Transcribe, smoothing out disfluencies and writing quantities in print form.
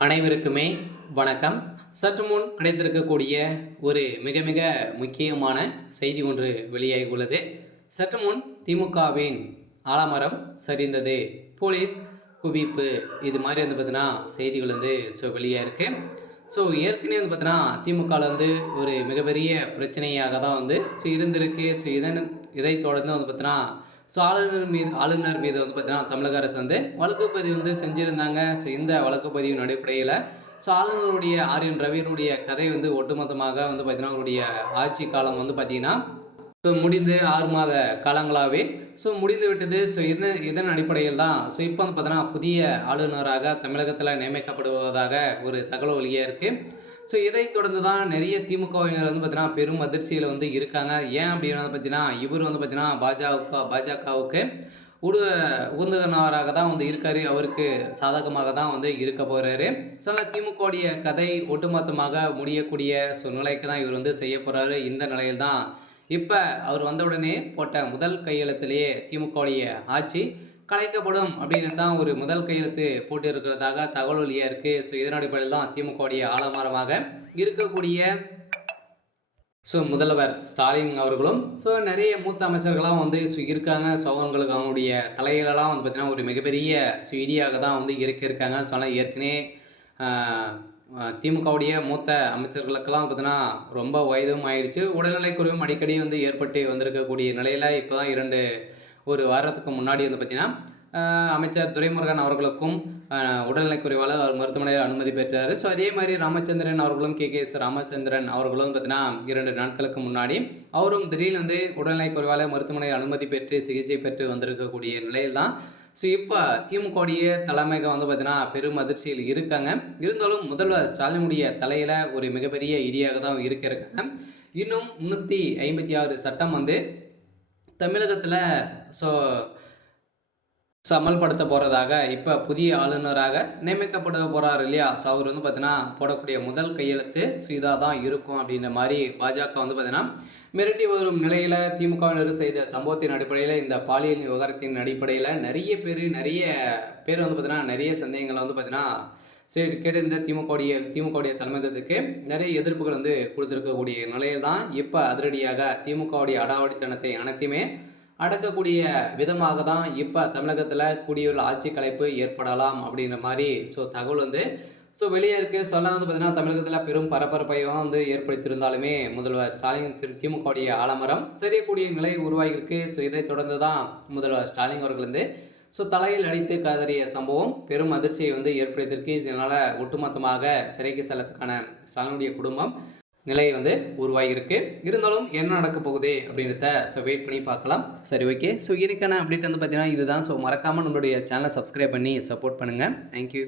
அனைவருக்குமே வணக்கம். சற்று முன் கிடைத்திருக்கக்கூடிய ஒரு மிக மிக முக்கியமான செய்தி ஒன்று வெளியாகியுள்ளது. சற்று முன் திமுகவின் ஆலமரம் சரிந்தது, போலீஸ் குவிப்பு, இது மாதிரி பார்த்தீங்கன்னா செய்திகள் வெளியாயிருக்கு. ஏற்கனவே பார்த்தீங்கன்னா திமுகவில் ஒரு மிகப்பெரிய பிரச்சனையாக தான் இருந்திருக்கு. இதை தொடர்ந்து பார்த்தீங்கன்னா ஆளுநர் மீது பார்த்தீங்கன்னா தமிழக அரசு வழக்கு பதிவு செஞ்சுருந்தாங்க. இந்த வழக்கு பதிவின் அடிப்படையில் ஆளுநருடைய ஆர்.என். ரவியினுடைய கதை ஒட்டுமொத்தமாக பார்த்தீங்கன்னா அவருடைய ஆட்சி காலம் பார்த்தீங்கன்னா முடிந்து 6 மாத காலங்களாகவே முடிந்து விட்டது. இதன் அடிப்படையில் தான் இப்போ பார்த்தீங்கன்னா புதிய ஆளுநராக தமிழகத்தில் நியமிக்கப்படுவதாக ஒரு தகவல் வெளியாக இருக்குது. இதைத் தொடர்ந்து தான் நிறைய திமுகவினர் பார்த்தீங்கன்னா பெரும் அதிர்ச்சியில் இருக்காங்க. ஏன் அப்படின்னு பார்த்தீங்கன்னா இவர் பார்த்தீங்கன்னா பாஜகவுக்கு உகந்தவராக தான் இருக்காரு. அவருக்கு சாதகமாக தான் இருக்க போகிறாரு. திமுகவுடைய கதை ஒட்டுமொத்தமாக முடியக்கூடிய சூழ்நிலைக்கு தான் இவர் செய்ய போகிறாரு. இந்த நிலையில் தான் இப்போ அவர் வந்தவுடனே போட்ட முதல் கையெழுத்திலேயே திமுகவுடைய ஆட்சி கலைக்கப்படும் அப்படின்னு தான் ஒரு முதல் கையெழுத்து போட்டு இருக்கிறதாக தகவல் வெளியாக இருக்குது. இதன் அடிப்படையில் தான் திமுகவுடைய ஆலமரமாக இருக்கக்கூடிய முதல்வர் ஸ்டாலின் அவர்களும் நிறைய மூத்த அமைச்சர்களாக இருக்காங்க. அவங்களுக்கு அவங்களுடைய தலையிலலாம் பார்த்திங்கன்னா ஒரு மிகப்பெரிய இடியாக தான் இருக்காங்க. ஏற்கனவே திமுகவுடைய மூத்த அமைச்சர்களுக்கெல்லாம் பார்த்தீங்கன்னா ரொம்ப வயதும் ஆயிடுச்சு. உடல்நலைக்குறைவும் அடிக்கடி ஏற்பட்டு வந்திருக்கக்கூடிய நிலையில் இப்போ தான் ஒரு வாரத்துக்கு முன்னாடி பார்த்திங்கன்னா அமைச்சர் துரைமுருகன் அவர்களுக்கும் உடல்நலைக்குறைவால் அவர் மருத்துவமனையில் அனுமதி பெற்றார். அதே மாதிரி ராமச்சந்திரன் அவர்களும் கே.எஸ். ராமச்சந்திரன் அவர்களும் பார்த்தீங்கன்னா 2 நாட்களுக்கு முன்னாடி அவரும் திடீர்னு உடல்நலைக்குறைவால் மருத்துவமனையில் அனுமதி பெற்று சிகிச்சை பெற்று வந்திருக்கக்கூடிய நிலையில் தான் இப்போ திமுகவுடைய தலைமைக்கு பார்த்தீங்கன்னா பெரும் அதிர்ச்சியில் இருக்காங்க. இருந்தாலும் முதல்வர் ஸ்டாலினுடைய தலையில் ஒரு மிகப்பெரிய இடியாக தான் இருக்காங்க. இன்னும் 356 சட்டம் தமிழகத்தில் அமல்படுத்த போகிறதாக இப்போ புதிய ஆளுநராக நியமிக்கப்பட போகிறார் இல்லையா. அவர் பார்த்தீங்கன்னா போடக்கூடிய முதல் கையெழுத்து இதாக தான் இருக்கும் அப்படின்ற மாதிரி பாஜக பார்த்தீங்கன்னா மிரட்டி வரும் நிலையில் திமுகவினர் செய்த சம்பவத்தின் அடிப்படையில் இந்த பாலியல் விவகாரத்தின் அடிப்படையில் நிறைய பேர் பார்த்தீங்கன்னா நிறைய சந்தேகங்களை பார்த்தீங்கன்னா கேட்டு இந்த திமுகவுடைய தலைமையகத்துக்கு நிறைய எதிர்ப்புகள் கொடுத்துருக்கக்கூடிய நிலையில் தான் இப்போ அதிரடியாக திமுகவுடைய அடாவடித்தனத்தை அனைத்தையுமே அடக்கக்கூடிய விதமாக தான் இப்போ தமிழகத்தில் கூடியுள்ள ஆட்சி கலைப்பு ஏற்படலாம் அப்படின்ற மாதிரி தகவல் வெளியே இருக்குது. பார்த்தீங்கன்னா தமிழகத்தில் பெரும் பரபரப்பையும் ஏற்படுத்தியிருந்தாலுமே முதல்வர் ஸ்டாலின் திமுகவுடைய ஆலமரம் சரியக்கூடிய நிலை உருவாகியிருக்கு. இதை தொடர்ந்து தான் முதல்வர் ஸ்டாலின் அவர்கள் தலையில் அடித்து கதறிய சம்பவம் பெரும் அதிர்ச்சியை ஏற்படுத்தியிருக்கு. இதனால் ஒட்டுமொத்தமாக சிறைக்கு செல்லத்துக்கான ஸ்டாலினுடைய குடும்பம் நிலை உருவாகியிருக்கு. இருந்தாலும் என்ன நடக்க போகுது அப்படின்றத வெயிட் பண்ணி பார்க்கலாம். சரி, ஓகே. இதுக்கான அப்டேட் பார்த்தீங்கன்னா இதுதான். மறக்காமல் நம்மளுடைய சேனலை சப்ஸ்கிரைப் பண்ணி சப்போர்ட் பண்ணுங்கள். தேங்க்யூ.